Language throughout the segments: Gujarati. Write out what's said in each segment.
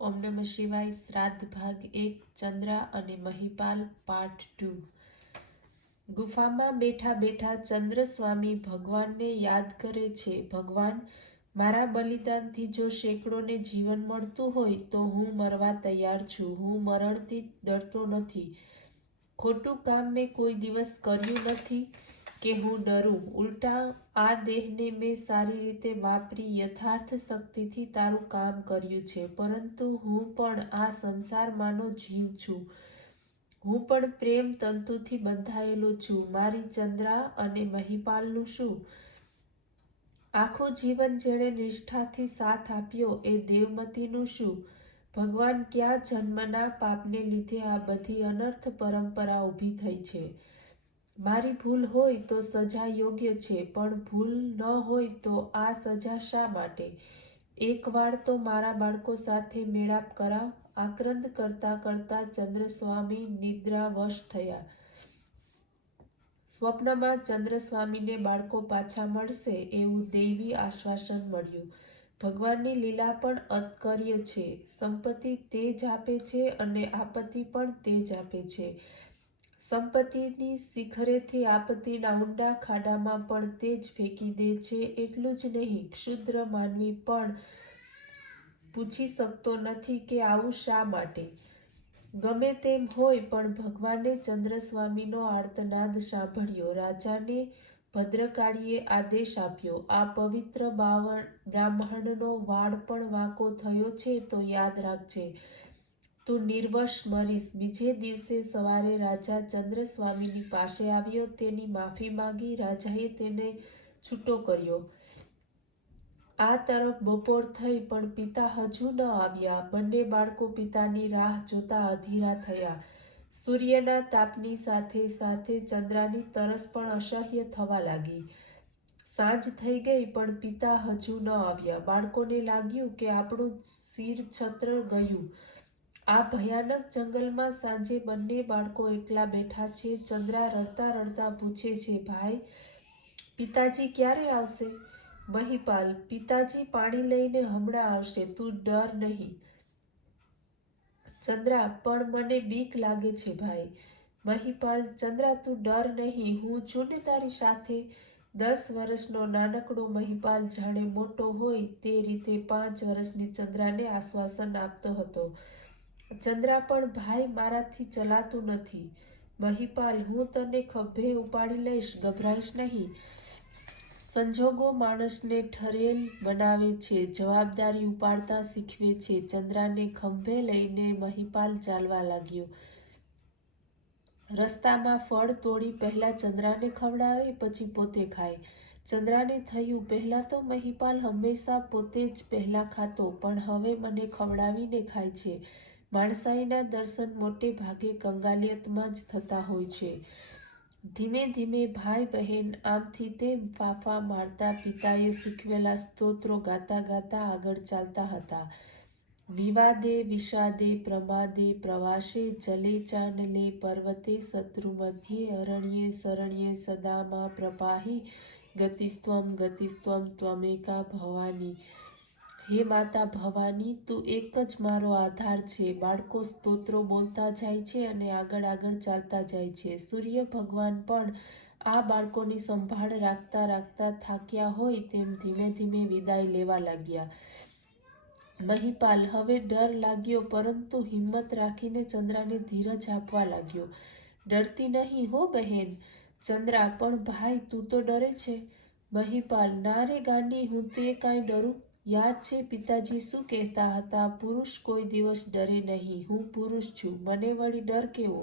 ઓમ નમઃ શિવાય. શ્રાદ્ધ ભાગ 1, ચંદ્રા અને મહિપાલ પાર્ટ 2. ગુફામાં બેઠા બેઠા ચંદ્રસ્વામી ભગવાનને યાદ કરે છે. ભગવાન, મારા બલિદાનથી જો સેંકડોને જીવન મળતું હોય તો હું મરવા તૈયાર છું. હું મરણથી ડરતો નથી. ખોટું કામ મેં કોઈ દિવસ કર્યું નથી કે હું ડરું. ઉલટા આ દેહને મેં સારી રીતે વાપરી યથાર્થ શક્તિથી તારું કામ કર્યું છે. પરંતુ હું પણ આ સંસારમાંનો જીવ છું. હું પણ પ્રેમ તંતુથી બંધાયેલો છું. મારી ચંદ્રા અને મહિપાલનું શું? આખું જીવન જેણે નિષ્ઠાથી સાથ આપ્યો એ દેવમતીનું શું? ભગવાન, ક્યાં જન્મના પાપને લીધે આ બધી અનર્થ પરંપરા ઊભી થઈ છે? મારી ભૂલ હોય તો સજા યોગ્ય છે, પણ ભૂલ ન હોય તો આ સજા શા માટે? એકવાર તો મારા બાળકો સાથે મેળાપ કરાવ. આક્રંદ કરતા કરતા ચંદ્રસ્વામી નિદ્રાવશ થયા. સ્વપ્નમાં ચંદ્રસ્વામીને બાળકો પાછા મળશે એવું દૈવી આશ્વાસન મળ્યું. ભગવાનની લીલા પણ અતકર્ય છે. સંપત્તિ તે જ આપે છે અને આપત્તિ પણ તે જ આપે છે. સંપત્તિની શિખરેથી આપત્તિના ઊંડા ખાડામાં પણ તે જ ફેંકી દે છે. એટલું જ નહીં, ક્ષુદ્ર માનવી પણ પૂછી શકતો નથી કે આવું શા માટે? ગમે તેમ હોય, પણ ભગવાને ચંદ્રસ્વામીનો આર્તનાદ સાંભળ્યો. રાજાને ભદ્રકાળીએ આદેશ આપ્યો, આ પવિત્ર બ્રાહ્મણનો વાળ પણ વાંકો થયો છે તો યાદ રાખજે, તું નિર્વંશ મરીશ. બીજે દિવસે સવારે રાજા ચંદ્રસ્વામીની પાસે આવ્યો. તેની માફી માંગી. રાજાએ તેને છૂટો કર્યો. આ તરફ બપોર થઈ પણ પિતા હજુ ન આવ્યા. બંને બાળકો પિતાની રાહ જોતા અધીરા થયા. સૂર્યના તાપની સાથે સાથે ચંદ્રાની તરસ પણ અસહ્ય થવા લાગી. સાંજ થઈ ગઈ પણ પિતા હજુ ન આવ્યા. બાળકોને લાગ્યું કે આપણું શિરછત્ર ગયું. આ ભયાનક જંગલમાં સાંજે બંને બાળકો એકલા બેઠા છે. ચંદ્રા રડતા રડતા પૂછે છે, ભાઈ, પિતાજી ક્યારે આવશે? મહિપાલ, પિતાજી પાણી લઈને હમણાં આવશે, તું ડર નહીં. ચંદ્રા, પણ મને બીક લાગે છે ભાઈ. મહિપાલ, ચંદ્રા તું ડર નહીં, હું છું ને તારી સાથે. 10 વર્ષનો નાનકડો મહિપાલ જાણે મોટો હોય તે રીતે 5 વર્ષની ચંદ્રાને આશ્વાસન આપતો હતો. ચંદ્રા, પણ ભાઈ, મારાથી ચલાતું નથી. મહિપાલ, હું તને ખભે ઉપાડી લઈશ, ગભરાઈશ નહીં. સંજોગો માણસને ઠરેલ બનાવે છે, જવાબદારી ઉપાડતા શીખવે છે. ચંદ્રાને ખંભે લઈને મહિપાલ ચાલવા લાગ્યો. રસ્તામાં ફળ તોડી પહેલા ચંદ્રાને ખવડાવે, પછી પોતે ખાય. ચંદ્રાને થયું, પહેલા તો મહિપાલ હંમેશા પોતે જ પહેલા ખાતો, પણ હવે મને ખવડાવીને ખાય છે. માણસાઈના દર્શન મોટે ભાગે કંગાલિયતમાં જ થતા હોય છે. ધીમે ધીમે ભાઈ બહેન આમથી તેમ ફાંફા મારતા પિતાએ શીખવેલા સ્તોત્રો ગાતા ગાતા આગળ ચાલતા હતા. વિવાદે વિષાદે પ્રમાદે પ્રવાસે જલે ચાનલે પર્વતે શત્રુમધ્યે અરણ્યે શરણ્યે સદામાં પ્રપાહી ગતિસ્ત્વમ ત્વમેકા ભવાની. હે માતા ભવાની, તું એક જ મારો આધાર છે. બાળકો સ્તોત્રો બોલતા જાય છે અને આગળ આગળ ચાલતા જાય છે. સૂર્ય ભગવાન પણ આ બાળકોની સંભાળ રાખતા રાખતા થાક્યા હોય તેમ ધીમે ધીમે વિદાય લેવા લાગ્યા. મહિપાલ હવે ડર લાગ્યો, પરંતુ હિંમત રાખીને ચંદ્રાને ધીરજ આપવા લાગ્યો. ડરતી નહીં હો બહેન. ચંદ્રા, પણ ભાઈ તું તો ડરે છે. મહિપાલ, ના રે ગાંડી, હું તે કાંઈ ડરું? યાદ છે પિતાજી શું કહેતા હતા, પુરુષ કોઈ દિવસ ડરે નહીં. હું પુરુષ છું, મને વળી ડર કેવો?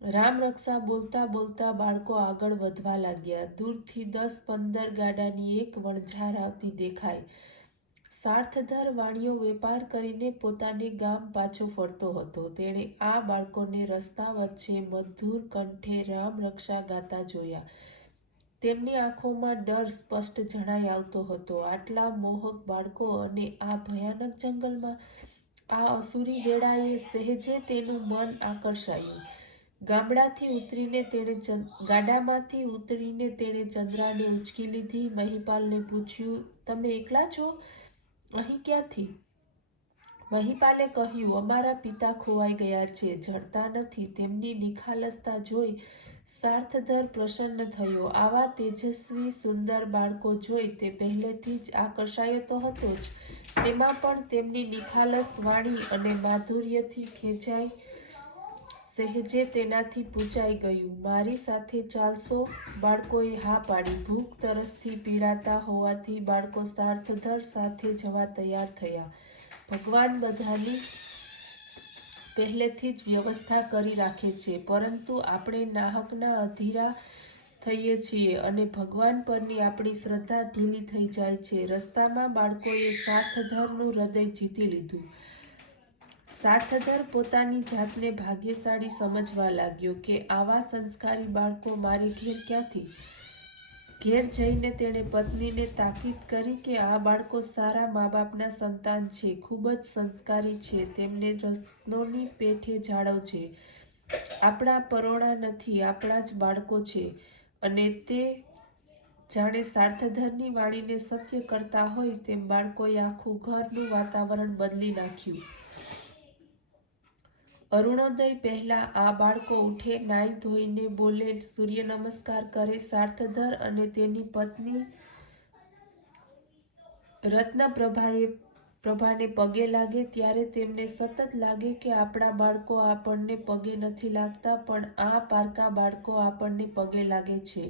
રામ રક્ષા બોલતા બોલતા બાળકો આગળ વધવા લાગ્યા. દૂરથી 10-15 ગાડાની એક વણઝાર આવતી દેખાય. સાર્થધર વાણિયો વેપાર કરીને પોતાને ગામ પાછો ફરતો હતો. તેણે આ બાળકોને રસ્તા વચ્ચે મધુર કંઠે રામ રક્ષા ગાતા જોયા. તેમની આંખોમાં ડર સ્પષ્ટ જણાઈ આવતો હતો. આટલા મોહક બાળકો અને આ ભયાનક જંગલમાં આ અસુરી વેળાએ સહેજે તેનું મન આકર્ષાયું. ગાડામાંથી ઉતરીને તેણે ચંદ્રાને ઉંચકી લીધી. મહિપાલને પૂછ્યું, તમે એકલા છો? અહીં ક્યાંથી? મહિપાલે કહ્યું, અમારા પિતા ખોવાઈ ગયા છે, જડતા નથી. તેમની નિખાલસતા જોઈ સાર્થધર પ્રસન્ન થયો. આવા તેજસ્વી સુંદર બાળકો જોઈ તે પહેલેથી જ આકર્ષાયો તો હતો જ, તેમાં પણ તેમની નિખાલસ વાણી અને માધુર્યથી ખેંચાઈ સહેજે તેનાથી પૂજાઈ ગયું. મારી સાથે ચાલશો? બાળકોએ હા પાડી. ભૂખ તરસથી પીડાતા હોવાથી બાળકો સાર્થધર સાથે જવા તૈયાર થયા. ભગવાન બધાની પહેલેથી જ વ્યવસ્થા કરી રાખે છે, પરંતુ આપણે નાહકના અધીરા થઈએ છીએ અને ભગવાન પરની આપણી શ્રદ્ધા ઢીલી થઈ જાય છે. રસ્તામાં બાળકોએ સાર્થધરનું હૃદય જીતી લીધું. સાર્થધર પોતાની જાતને ભાગ્યશાળી સમજવા લાગ્યો કે આવા સંસ્કારી બાળકો મારી ઘેર ક્યાંથી? ઘેર જઈને તેણે પત્નીને તાકીદ કરી કે આ બાળકો સારા મા બાપના સંતાન છે, ખૂબ જ સંસ્કારી છે, તેમને રત્નોની પેઠે જાળવજે. આપણા પરોણા નથી, આપણા જ બાળકો છે. અને તે જાણે સાર્થધરની વાણીને સત્ય કરતા હોય તેમ બાળકોએ આખું ઘરનું વાતાવરણ બદલી નાખ્યું. અરુણોદય પહેલા આ બાળકો ઉઠે, નાઈ ધોઈને બોલે, સૂર્ય નમસ્કાર કરે. સાર્થધર અને તેની પત્ની રત્નપ્રભાને પગે લાગે ત્યારે તેમને સતત લાગે કે આપણા બાળકો આપણને પગે નથી લાગતા, પણ આ પારકા બાળકો આપણને પગે લાગે છે.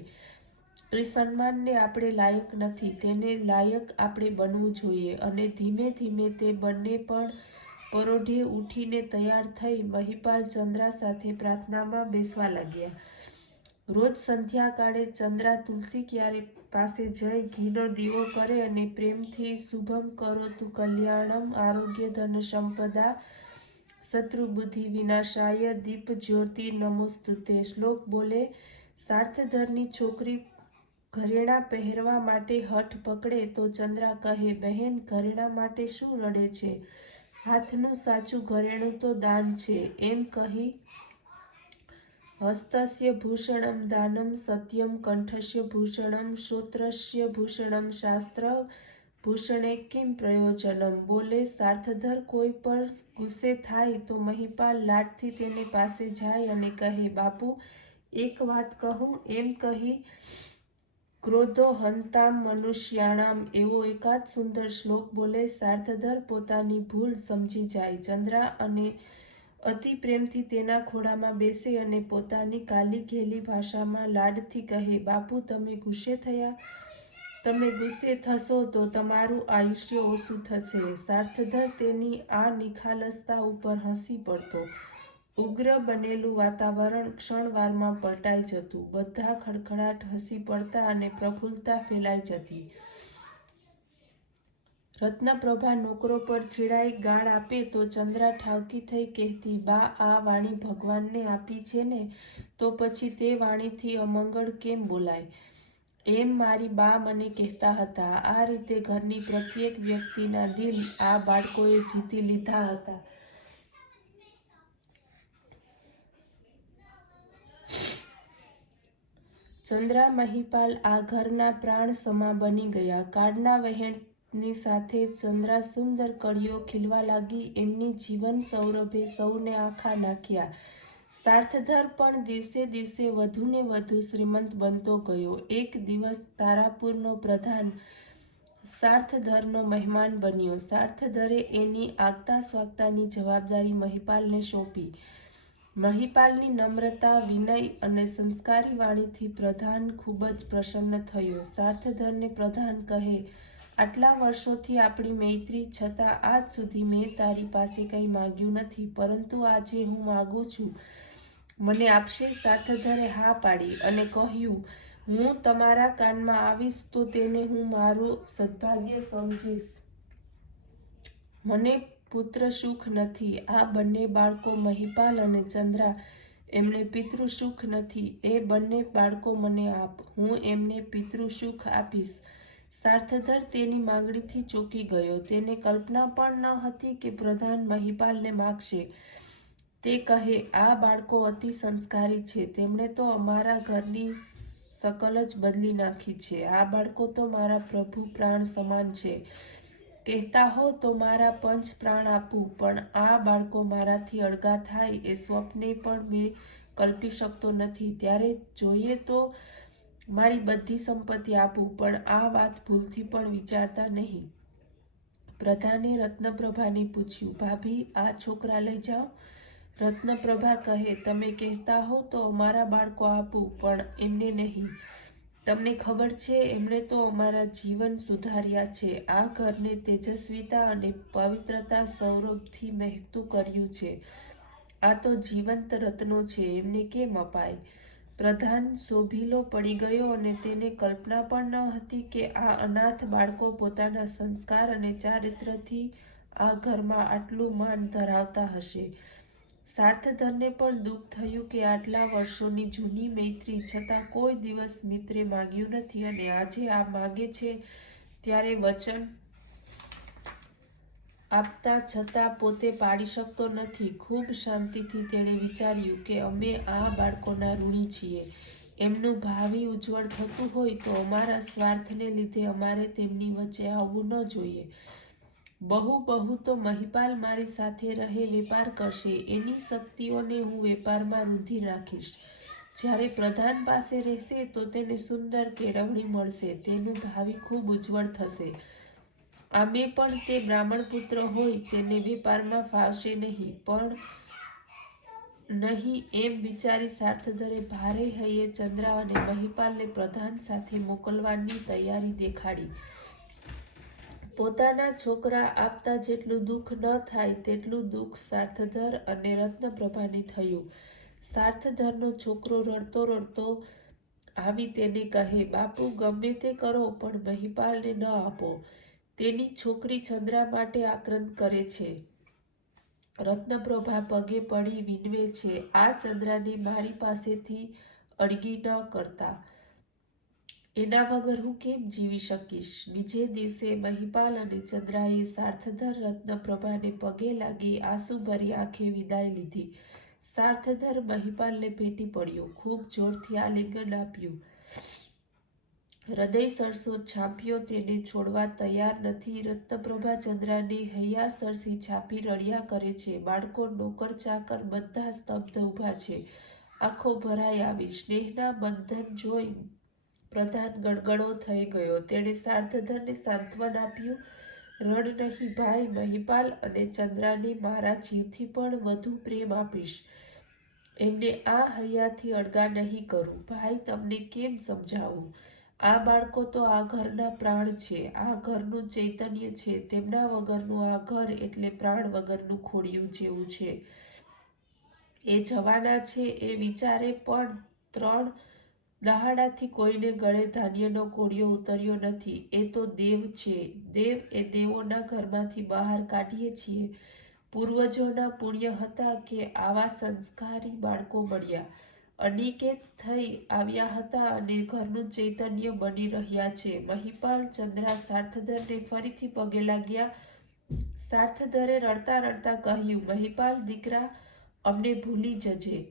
એ સન્માનને આપણે લાયક નથી, તેને લાયક આપણે બનવું જોઈએ. અને ધીમે ધીમે તે બંને પણ પરોઢે ઉઠીને તૈયાર થઈ મહિપાલ ચંદ્રા સાથે પ્રાર્થનામાં બેસવા લાગ્યા. રોજ સંધ્યાકાળે ચંદ્રા તુલસી ક્યારી પાસે જઈ ઘીનો દીવો કરે અને પ્રેમથી શુભમ કરોતુ કલ્યાણમ આરોગ્ય ધન સંપદા શત્રુબુદ્ધિ વિનાશાય દીપ જ્યોતિ નમોસ્તુતે શ્લોક બોલે. સાર્થધરની છોકરી ઘરેણાં પહેરવા માટે હઠ પકડે તો ચંદ્રા કહે, બહેન ઘરેણાં માટે શું રડે છે? હાથનું સાચું ઘરેણું તો દાન છે. એમ કહી હસ્તસ્ય ભૂષણમ દાનમ સત્યમ, કંઠસ્ય ભૂષણમ શ્રોત્રસ્ય ભૂષણમ શાસ્ત્ર ભૂષણે કિમ પ્રયોજનમ બોલે. સાર્થધર કોઈ પર ગુસ્સે થાય તો મહિપાલ લાડથી તેને પાસે જાય અને કહે, બાપુ એક વાત કહું? એમ કહી ક્રોધો હંતામ મનુષ્યાણામ એવો એકાદ સુંદર શ્લોક બોલે. સાર્થધર પોતાની ભૂલ સમજી જાય. ચંદ્રા અને અતિ પ્રેમથી તેના ખોળામાં બેસે અને પોતાની કાલી ઘેલી ભાષામાં લાડથી કહે, બાપુ તમે ગુસ્સે થયા? તમે ગુસ્સે થશો તો તમારું આયુષ્ય ઓછું થશે. સાર્થધર તેની આ નિખાલસતા ઉપર હસી પડતો. ઉગ્ર બનેલું વાતાવરણ ક્ષણવારમાં પલટાઈ જતું. બધા ખડખડાટ હસી પડતા અને પ્રફુલ્લતા ફેલાઈ જતી. રત્નપ્રભા નોકરો પર ચીડાઈ ગાળ આપે તો ચંદ્રા ઠાવકી થઈ કહેતી, બા આ વાણી ભગવાનને આપી છે ને, તો પછી તે વાણીથી અમંગળ કેમ બોલાય? એમ મારી બા મને કહેતા હતા. આ રીતે ઘરની પ્રત્યેક વ્યક્તિના દિલ આ બાળકોએ જીતી લીધા હતા. ચંદ્રા મહિપાલ આ ઘરના પ્રાણ સમા બની ગયા. કાળના વહેણની સાથે ચંદ્રા સુંદર કળીઓ ખીલવા લાગી. એમની જીવન સૌરભે સૌને આંખા નાખ્યા. સાર્થધર પણ દિવસે દિવસે વધુને વધુ શ્રીમંત બનતો ગયો. એક દિવસ તારાપુરનો પ્રધાન સાર્થધરનો મહેમાન બન્યો. સાર્થધરે એની આગતા સ્વાગતાની જવાબદારી મહિપાલને સોંપી. મહિપાલની નમ્રતા, વિનય અને સંસ્કારી વાણીથી પ્રધાન ખૂબ જ પ્રસન્ન થયો. સાર્થધરને પ્રધાન કહે, આટલા વર્ષોથી આપણી મૈત્રી છતાં આજ સુધી મેં તારી પાસે કંઈ માગ્યું નથી, પરંતુ આજે હું માગું છું, મને આપશે? સાર્થધરે હા પાડી અને કહ્યું, હું તમારા કાનમાં આવીશ તો તેને હું મારું સદભાગ્ય સમજીશ. મને પુત્ર સુખ નથી. આ બંને બાળકો મહિપાલ અને ચંદ્રા, એમને પિતૃસુખ નથી. એ બંને બાળકો મને આપ, હું એમને પિતૃસુખ આપીશ. સાર્થધર તેની માંગણીથી ચોંકી ગયો. તેને કલ્પના પણ ન હતી કે પ્રધાન મહિપાલને માગશે. તે કહે, આ બાળકો અતિ સંસ્કારી છે, તેમણે તો અમારા ઘરની શકલ જ બદલી નાખી છે. આ બાળકો તો મારા પ્રભુ પ્રાણ સમાન છે. કહેતા હો તો મારા પંચ પ્રાણ આપું, પણ આ બાળકો મારાથી અળગા થાય એ સ્વપ્ને પણ મેં કલ્પી શકતો નથી. ત્યારે જોઈએ તો મારી બધી સંપત્તિ આપું, પણ આ વાત ભૂલથી પણ વિચારતા નહીં. પ્રધાને રત્નપ્રભાને પૂછ્યું, ભાભી, આ છોકરા લઈ જાઓ. રત્નપ્રભા કહે, તમે કહેતા હો તો અમારા બાળકો આપું, પણ એમને નહીં. તમને ખબર છે, એમણે તો અમારા જીવન સુધાર્યા છે. આ ઘરને તેજસ્વીતા અને પવિત્રતા સૌરભથી મહેકતું કર્યું છે. આ તો જીવંત રત્નો છે, એમને કેમ અપાય? પ્રધાન શોભીલો પડી ગયો અને તેને કલ્પના પણ ન હતી કે આ અનાથ બાળકો પોતાના સંસ્કાર અને ચારિત્ર્યથી આ ઘરમાં આટલું માન ધરાવતા હશે. સાર્થધરને પણ દુઃખ થયું કે આટલા વર્ષોની જૂની મૈત્રી છતાં કોઈ દિવસ મિત્રે માગ્યું નથી અને આજે આ માગે છે ત્યારે વચન આપતા છતાં પોતે પાડી શકતો નથી. ખૂબ શાંતિથી તેણે વિચાર્યું કે અમે આ બાળકોના ઋણી છીએ. એમનું ભાવિ ઉજ્જવળ થતું હોય તો અમારા સ્વાર્થને લીધે અમારે તેમની વચ્ચે આવવું ન જોઈએ. બહુ તો મહિપાલ મારી સાથે રહે વેપાર કરશે. એની શક્તિઓને હું વેપારમાં રૂંધી નાખીશ. જ્યારે પ્રધાન પાસે રહેશે તો તેને સુંદર કેળવણી મળશે. તેનું ભાવિ ખૂબ ઉજ્જવળ થશે. આમે પણ તે બ્રાહ્મણ પુત્ર હોય, તેને વેપારમાં ફાવશે નહીં એમ વિચારી સાર્થધરે ભારે હૈયે ચંદ્રા અને મહિપાલને પ્રધાન સાથે મોકલવાની તૈયારી દેખાડી. પોતાના છોકરા આપતા જેટલું દુઃખ ન થાય તેટલું દુઃખ સાર્થધર અને રત્નપ્રભાને થયું. સાર્થધરનો છોકરો રડતો રડતો આવી તેને કહે, બાપુ, ગમે તે કરો પણ મહિપાલને ન આપો. તેની છોકરી ચંદ્રા માટે આક્રંદ કરે છે. રત્નપ્રભા પગે પડી વિનવે છે, આ ચંદ્રાને મારી પાસેથી અળગી ન કરતા. એના વગર હું કેમ જીવી શકીશ? બીજે દિવસે મહિપાલ અને ચંદ્રાએ સાર્થધર રત્નપ્રભાને પગે લાગી આંસુભરી આંખે વિદાય લીધી. સાર્થધર મહિપાલને ભેટી પડ્યો, ખૂબ જોરથી આલિંગન આપ્યું. હૃદય સરસો છાપ્યો, તેને છોડવા તૈયાર નથી. રત્નપ્રભા ચંદ્રાને હૈયાસરથી છાપી રડ્યા કરે છે. બાળકો, નોકર, ચાકર બધા સ્તબ્ધ ઊભા છે. આંખો ભરાઈ આવી. સ્નેહના બંધન જોઈ પ્રધાન ગણગણો થઈ ગયો. તેણે સાર્થધરને સાંત્વન આપ્યું, રડ નહીં ભાઈ, મહિપાલ અને ચંદ્રાને મારા જીવથી પણ વધુ પ્રેમ આપીશ. એમને આ હૈયાથી અળગા નહીં કરું. ભાઈ, તમને કેમ સમજાવું? આ બાળકો તો આ ઘરના પ્રાણ છે, આ ઘરનું ચૈતન્ય છે. તેમના વગરનું આ ઘર એટલે પ્રાણ વગરનું ખોડિયું જેવું છે. એ જવાના છે એ વિચારે પણ 3 દહાડાથી કોઈને ગળે ધાન્યનો કોળિયો ઉતર્યો નથી. એ તો દેવ છે. દેવ એ દેવોના ઘરમાંથી બહાર કાઢીએ છીએ. પૂર્વજોના પુણ્ય હતા કે આવા સંસ્કારી બાળકો મળ્યા. અનિકેત થઈ આવ્યા હતા અને ઘરનું ચૈતન્ય બની રહ્યા છે. મહિપાલ, ચંદ્રા સાર્થધરને ફરીથી પગે લાગ્યા. સાર્થધરે રડતા રડતા કહ્યું, મહિપાલ દીકરા, અમને ભૂલી જજે.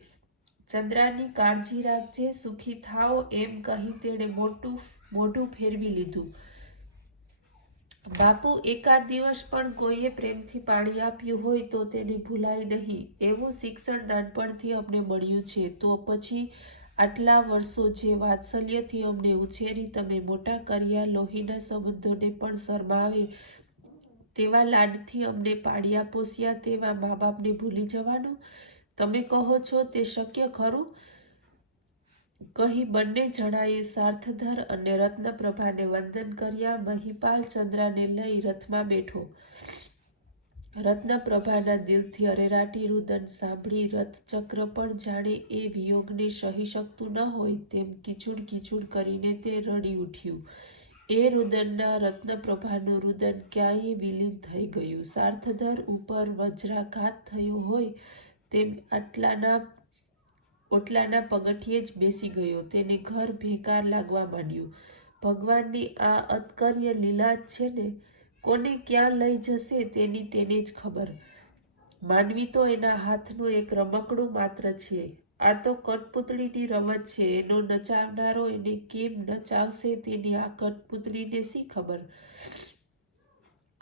ચંદ્રાની કાળજી રાખજે, સુખી થાઓ એમ કહી તેણે મોઢું ફેરવી લીધું. બાપુ, એકાદ દિવસ પણ કોઈએ પ્રેમથી પાણી આપ્યું હોય તો તેને ભૂલાય નહીં. એવું શિક્ષણ નાનપણથી અમને મળ્યું છે. તો પછી આટલા વર્ષો જે વાત્સલ્યથી અમને ઉછેરી તમે મોટા કર્યા, લોહીના સંબંધોને પણ શરમાવે તેવા લાડથી અમને પાળ્યા પોસ્યા, તેવા મા બાપને ભૂલી જવાનું? તમે કહો છો તે શક્ય ખરું? કહી બંને જણાએ સાર્થધર અને રત્નપ્રભાને વંદન કર્યા. મહિપાલ ચંદ્રાને લઈ રથમાં બેઠો. રત્નપ્રભાના દિલથી અરેરાટી રુદન સાંભળી રથચક્ર પણ જાણે એ વિયોગને સહી શકતું ન હોય તેમ કીચુડ કીચુડ કરીને તે રડી ઉઠ્યું. એ રુદનના રત્નપ્રભાનું રુદન ક્યાંય વિલીન થઈ ગયું. સાર્થધર ઉપર વજ્રાઘાત થયો હોય તેમ ઓટલાના પગથિયે જ બેસી ગયો. તેને ઘર ભેકાર લાગવા માંડ્યું. ભગવાનની આ અતકર્ય લીલા જ છે ને, કોને ક્યાં લઈ જશે તેની તેને જ ખબર. માનવી તો એના હાથનું એક રમકડું માત્ર છે. આ તો કઠપૂતળીની રમત છે. એનો નચાવનારો એને કેમ નચાવશે તેની આ કઠપૂતળીને શી ખબર?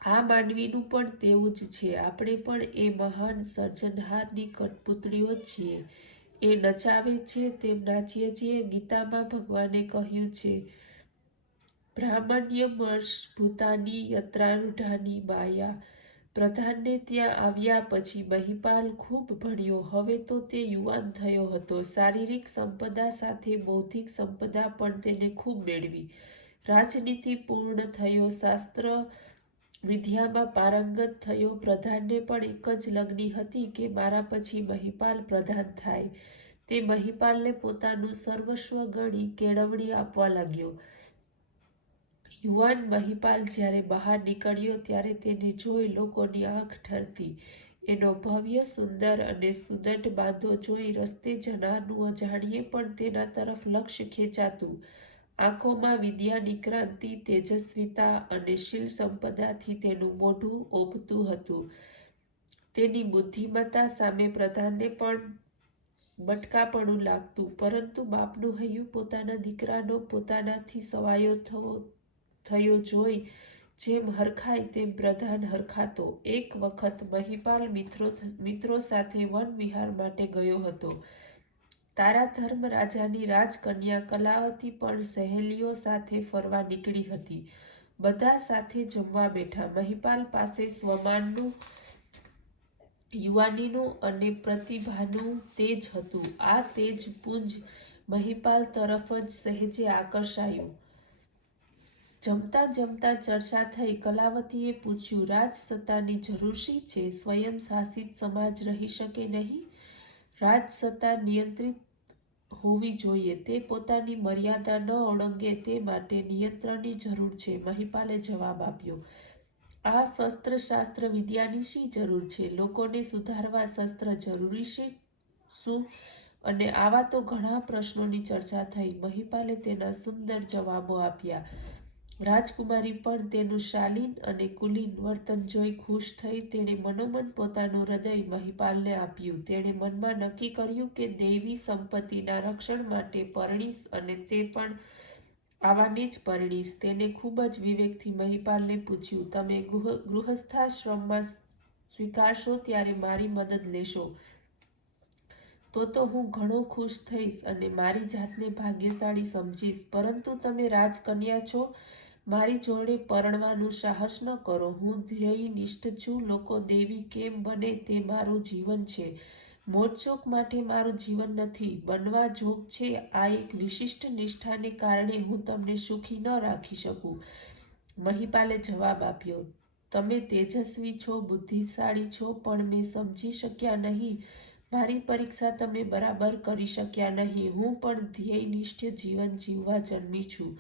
આ માનવીનું પણ તેવું જ છે. આપણે પણ એ મહાન સર્જનહારની કઠપૂતળીઓ જ છીએ. એ નચાવે છે તેમ નાચીએ છીએ. ગીતામાં ભગવાને કહ્યું છે, બ્રાહ્મણ્યમર્ષ ભૂતાની યત્રારૂઢાની માયા. પ્રધાનને ત્યાં આવ્યા પછી મહિપાલ ખૂબ ભણ્યો. હવે તો તે યુવાન થયો હતો. શારીરિક સંપદા સાથે બૌદ્ધિક સંપદા પણ તેને ખૂબ મેળવી. રાજનીતિ પૂર્ણ થયો. શાસ્ત્ર વિદ્યામાં પારંગત થયો. પ્રધાનને પણ એક જ લગ્ની હતી કે મારા પછી મહિપાલ પ્રધાન થાય. તે મહિપાલને પોતાનું સર્વસ્વ ગણી કેળવણી આપવા લાગ્યો. યુવાન મહિપાલ જ્યારે બહાર નીકળ્યો ત્યારે તેને જોઈ લોકોની આંખ ઠરતી. એનો ભવ્ય, સુંદર અને સુદૃઢ બાંધો જોઈ રસ્તે જનારનું અજાણ્યે પણ તેના તરફ લક્ષ્ય ખેંચાતું. આંખોમાં વિદ્યાની ક્રાંતિ, તેજસ્વીતા અને શીલ સંપદાથી તેનું મોઢું ઓભતું હતું. તેની બુદ્ધિમત્તા સામે પ્રધાનને પણ બટકાપણું લાગતું. પરંતુ બાપનું હૈયું પોતાના દીકરાનો પોતાનાથી સવાયો થયો જોઈ જેમ હરખાય તેમ પ્રધાન હરખાતો. એક વખત મહિપાલ મિત્રો સાથે વન વિહાર માટે ગયો હતો. તારા ધર્મ રાજાની રાજકન્યા કલાવતી પણ સહેલીઓ સાથે ફરવા નીકળી હતી. બધા સાથે જમવા બેઠા. મહિપાલ પાસે સ્વમાનનું, યુવાનીનું અને પ્રતિભાનું તેજ હતું. આ તેજ પુંજ મહિપાલ તરફ જ સહેજે આકર્ષાયું. જમતા જમતા ચર્ચા થઈ. કલાવતીએ પૂછ્યું, રાજસત્તાની જરૂર શી છે? સ્વયં શાસિત સમાજ રહી શકે નહીં? રાજસત્તા નિયંત્રિત હોવી જોઈએ. તે પોતાની મર્યાદા ન ઓળંગે તે માટે નિયંત્રણની જરૂર છે. મહિપાલે જવાબ આપ્યો, આ શસ્ત્રશાસ્ત્ર વિદ્યાની શી જરૂર છે? લોકોને સુધારવા શસ્ત્ર જરૂરી છે શું? અને આવા તો ઘણા પ્રશ્નોની ચર્ચા થઈ. મહિપાલે તેના સુંદર જવાબો આપ્યા. રાજકુમારી પણ તેનું શાલીન અને કુલીન વર્તન જોઈ ખુશ થઈ. તેણે મનોમન પોતાનું હૃદય મહિપાલને આપ્યું. તેણે મનમાં નક્કી કર્યું કે દૈવી સંપત્તિના રક્ષણ માટે પરણીશ અને તે પણ આવાને જ પરણીશ. તેને ખૂબ જ વિવેકથી મહિપાલને પૂછ્યું, તમે ગૃહસ્થાશ્રમમાં સ્વીકારશો ત્યારે મારી મદદ લેશો? તો હું ઘણો ખુશ થઈશ અને મારી જાતને ભાગ્યશાળી સમજીશ. પરંતુ તમે રાજકન્યા છો, મારી જોડે પરણવાનું સાહસ ન કરો. હું ધ્યેયનિષ્ઠ છું. લોકો દેવી કેમ બને તે મારું જીવન છે. મોજશોખ માટે મારું જીવન નથી. બનવા જોગ છે. આ એક વિશિષ્ટ નિષ્ઠાને કારણે હું તમને સુખી ન રાખી શકું. મહિપાલે જવાબ આપ્યો, તમે તેજસ્વી છો, બુદ્ધિશાળી છો, પણ મેં સમજી શક્યા નહીં. મારી પરીક્ષા તમે બરાબર કરી શક્યા નહીં. હું પણ ધ્યેયનિષ્ઠ જીવન જીવવા જન્મી છું.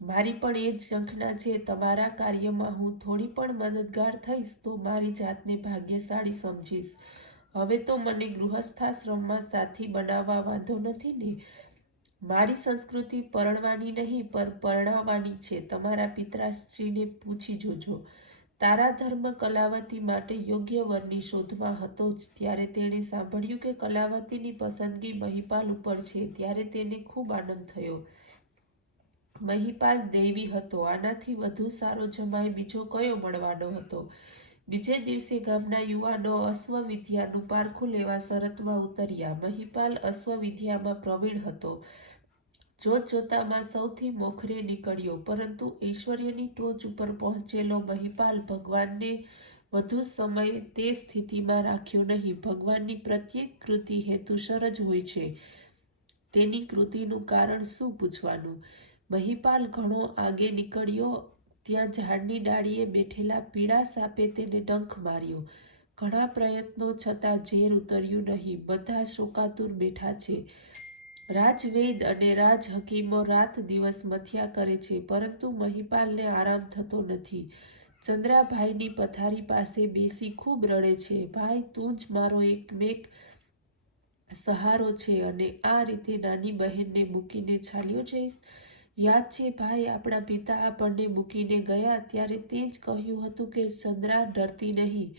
મારી પણ એ જ ઝંખના છે. તમારા કાર્યમાં હું થોડી પણ મદદગાર થઈશ તો મારી જાતને ભાગ્યશાળી સમજીશ. હવે તો મને ગૃહસ્થાશ્રમમાં સાથી બનાવવા વાંધો નથી ને? મારી સંસ્કૃતિ પરણવાની નહીં પણ પરણાવવાની છે. તમારા પિતાશ્રીને પૂછી જોજો. તારા ધર્મ કલાવતી માટે યોગ્ય વરની શોધમાં હતો જ. ત્યારે તેણે સાંભળ્યું કે કલાવતીની પસંદગી મહિપાલ ઉપર છે ત્યારે તેને ખૂબ આનંદ થયો. મહિપાલ દૈવી હતો. આનાથી વધુ સારો જમાઈ બીજો કયો મળવાનો હતો? બીજે દિવસે ગામના યુવાનો અશ્વવિદ્યાનું પારખું લેવા શરતમાં ઉતર્યા. મહિપાલ અશ્વવિદ્યામાં પ્રવીણ હતો. જોતજોતામાં સૌથી મોખરે નીકળ્યો. પરંતુ ઐશ્વર્યની ટોચ ઉપર પહોંચેલો મહિપાલ ભગવાનને વધુ સમય તે સ્થિતિમાં રાખ્યો નહીં. ભગવાનની પ્રત્યેક કૃતિ હેતુસર જ હોય છે. તેની કૃતિનું કારણ શું પૂછવાનું? મહિપાલ ઘણો આગે નીકળ્યો ત્યાં ઝાડની ડાળીએ બેઠેલા પીળા સાપે તેને ડંખ માર્યો. ઘણા પ્રયત્નો છતાં ઝેર ઉતર્યું નહીં. બધા શોકાતુર બેઠા છે. રાજવૈદ અને રાજહકીમો રાત દિવસ મથ્યા કરે છે, પરંતુ મહિપાલને આરામ થતો નથી. ચંદ્રાભાઈની પથારી પાસે બેસી ખૂબ રડે છે. ભાઈ, તું જ મારો એકમેક સહારો છે અને આ રીતે નાની બહેનને મૂકીને ચાલ્યો જઈશ? યાદ છે ભાઈ, આપણા પિતા આપણને મૂકીને ગયા ત્યારે તે જ કહ્યું હતું કે ચંદ્રા, ડરતી નહીં,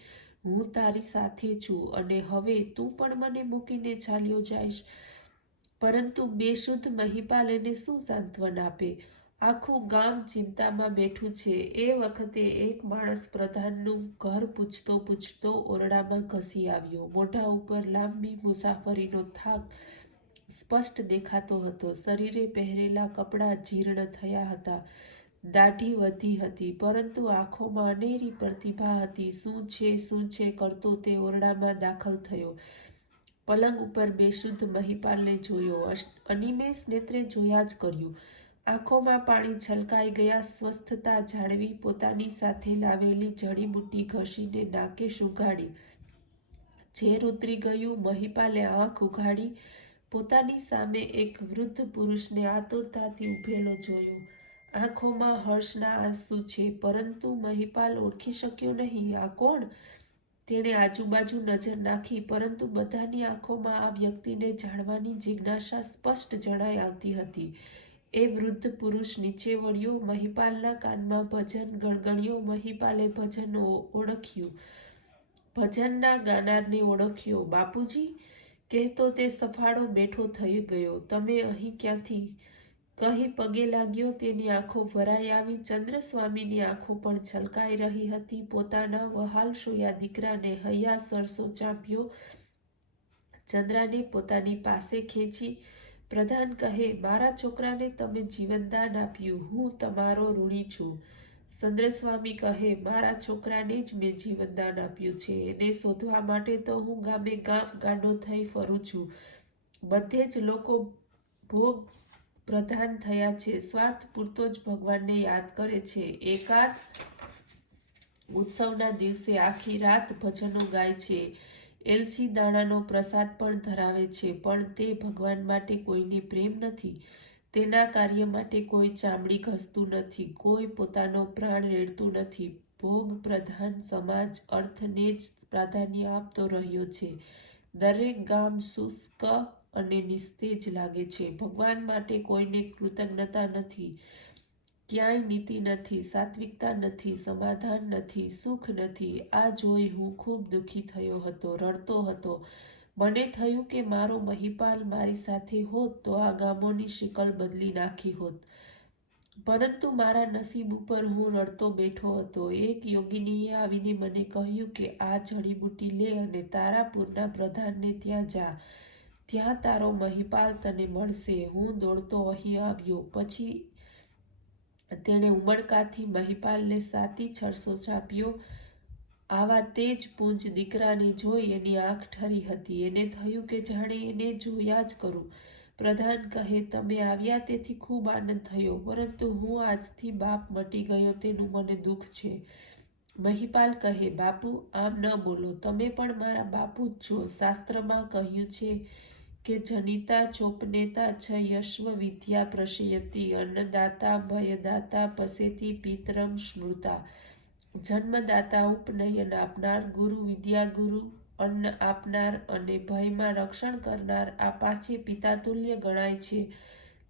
હું તારી સાથે છું. અને હવે તું પણ મને મૂકીને ચાલ્યો જઈશ. પરંતુ બેશુદ્ધ મહિપાલ એને શું સાંત્વન આપે? આખું ગામ ચિંતામાં બેઠું છે. એ વખતે એક માણસ પ્રધાનનું ઘર પૂછતો પૂછતો ઓરડામાં ઘસી આવ્યો. મોઢા ઉપર લાંબી મુસાફરીનો થાક સ્પષ્ટ દેખાતો હતો. શરીરે પહેરેલા કપડાં જીર્ણ થયા હતા. દાઢી વધી હતી, પરંતુ આંખોમાં અનેરી પ્રતિભા હતી. શું છે કરતો તે ઓરડામાં દાખલ થયો. પલંગ ઉપર બેશુદ્ધ મહિપાલને જોયો. અનિમેષ નેત્રે જોયા જ કર્યું. આંખોમાં પાણી છલકાઈ ગયા. સ્વસ્થતા જાળવી પોતાની સાથે લાવેલી જડીબુટ્ટી ઘસીને નાકે સુંઘાડી. ઝેર ઉતરી ગયું. મહિપાલે આંખ ઉઘાડી પોતાની સામે એક વૃદ્ધ પુરુષને આતુરતાથી ઊભેલો જોયો. આંખોમાં હર્ષના આંસુ છે, પરંતુ મહિપાલ ઓળખી શક્યો નહીં. આ કોણ? તેણે આજુબાજુ નજર નાખી, પરંતુ બધાની આંખોમાં આ વ્યક્તિને જાણવાની જિજ્ઞાસા સ્પષ્ટ જણાઈ આવતી હતી. એ વૃદ્ધ પુરુષ નીચે વળ્યો. મહિપાલના કાનમાં ભજન ગણગણ્યો. મહિપાલે ભજન ઓળખ્યું. ભજનના ગાનારને ઓળખ્યો. બાપુજી કહેતો તે સફાળો બેઠો થઈ ગયો. તમે અહીં ક્યાંથી? કહી પગે લાગ્યો. તેની આંખો ભરાઈ આવી. ચંદ્રસ્વામીની આંખો પણ છલકાઈ રહી હતી. પોતાના વહાલશોયા દીકરાને હૈયાસરસો ચાંપ્યો. ચંદ્રાને પોતાની પાસે ખેંચી. પ્રધાન કહે, મારા છોકરાને તમે જીવનદાન આપ્યું. હું તમારો ઋણી છું. ચંદ્રસ્વામી કહે, મારા છોકરાને જ મેં જીવનદાન આપ્યું છે. એને શોધવા માટે તો હું ગામે ગામ ગાંડો થઈ ફરું છું. બધે જ લોકો ભોગ પ્રધાન થયા છે. સ્વાર્થ પૂરતો જ ભગવાનને યાદ કરે છે. એકાદ ઉત્સવના દિવસે આખી રાત ભજનો ગાય છે. એલચી દાણાનો પ્રસાદ પણ ધરાવે છે, પણ તે ભગવાન માટે કોઈને પ્રેમ નથી. તેના કાર્ય માટે કોઈ ચામડી ઘસતું નથી. કોઈ પોતાનો પ્રાણ રેડતું નથી. ભોગ પ્રધાન સમાજ અર્થને જ પ્રાધાન્ય આપતો રહ્યો છે. દરેક ગામ શુષ્ક અને નિસ્તેજ લાગે છે. ભગવાન માટે કોઈને કૃતજ્ઞતા નથી. ક્યાંય નીતિ નથી, સાત્વિકતા નથી, સમાધાન નથી, સુખ નથી. આ જોઈ હું ખૂબ દુઃખી થયો હતો, રડતો હતો. મને થયું કે મારો મહિપાલ મારી સાથે હોત તો આ ગામોની શિકલ બદલી નાખી હોત. પરંતુ મારા નસીબ ઉપર હું રડતો બેઠો હતો. એક યોગિનીએ આવીને મને કહ્યું કે આ જડીબુટ્ટી લે અને તારાપુરના પ્રધાનને ત્યાં જા. ત્યાં તારો મહિપાલ તને મળશે. હું દોડતો અહીં આવ્યો. પછી તેણે ઉમળકાથી મહિપાલને સાતી છરસો ચાપ્યો. આવા તેજ પુંજ દીકરાને જોઈ એની આંખ ઠરી હતી. એને થયું કે જાણે એને જોયા જ કરું. પ્રધાન કહે, તમે આવ્યા તેથી ખૂબ આનંદ થયો, પરંતુ હું આજથી બાપ મટી ગયો તેનું મને દુઃખ છે. મહિપાલ કહે, બાપુ આમ ન બોલો. તમે પણ મારા બાપુ જ છો. શાસ્ત્રમાં કહ્યું છે કે જનિતા ચોપનેતા છ યશ્વ વિદ્યા પ્રશયતિ અન્નદાતા ભયદાતા પસેતી પિતરમ સ્મૃતા. જન્મદાતા, ઉપનયન આપનાર, ગુરુ વિદ્યાગુરુ, અન્ન આપનાર અને ભયમાં રક્ષણ કરનાર આ પાંચે પિતાતુલ્ય ગણાય છે.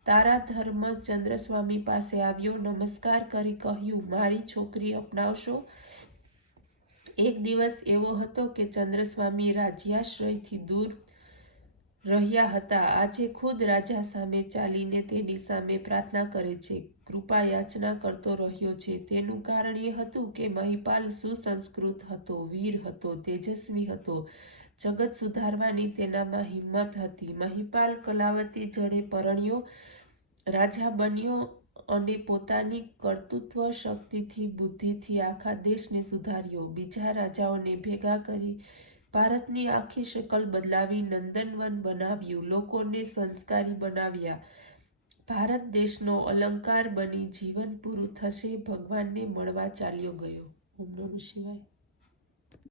તારા ધર્મ ચંદ્રસ્વામી પાસે આવ્યો. નમસ્કાર કરી કહ્યું, મારી છોકરી અપનાવશો? એક દિવસ એવો હતો કે ચંદ્રસ્વામી રાજ્યાશ્રયથી દૂર રહ્યા હતા. આજે ખુદ રાજા સામે ચાલીને તેની સામે પ્રાર્થના કરે છે, કૃપા યાચના કરતો રહ્યો છે. તેનું કારણ એ હતું કે મહિપાલ સુસંસ્કૃત હતો, વીર હતો, તેજસ્વી હતો. જગત સુધારવાની તેનામાં હિંમત હતી. મહિપાલ કલાવતી જડે પરણ્યો, રાજા બન્યો અને પોતાની કર્તૃત્વ શક્તિથી, બુદ્ધિથી આખા દેશને સુધાર્યો. બીજા રાજાઓને ભેગા કરી ભારતની આખી શકલ બદલાવી, નંદનવન બનાવ્યું, લોકોને સંસ્કારી બનાવ્યા. ભારત દેશનો અલંકાર બની જીવન પૂરું થશે. ભગવાનને મળવા ચાલ્યો ગયો. ઓમ નમઃ શિવાય.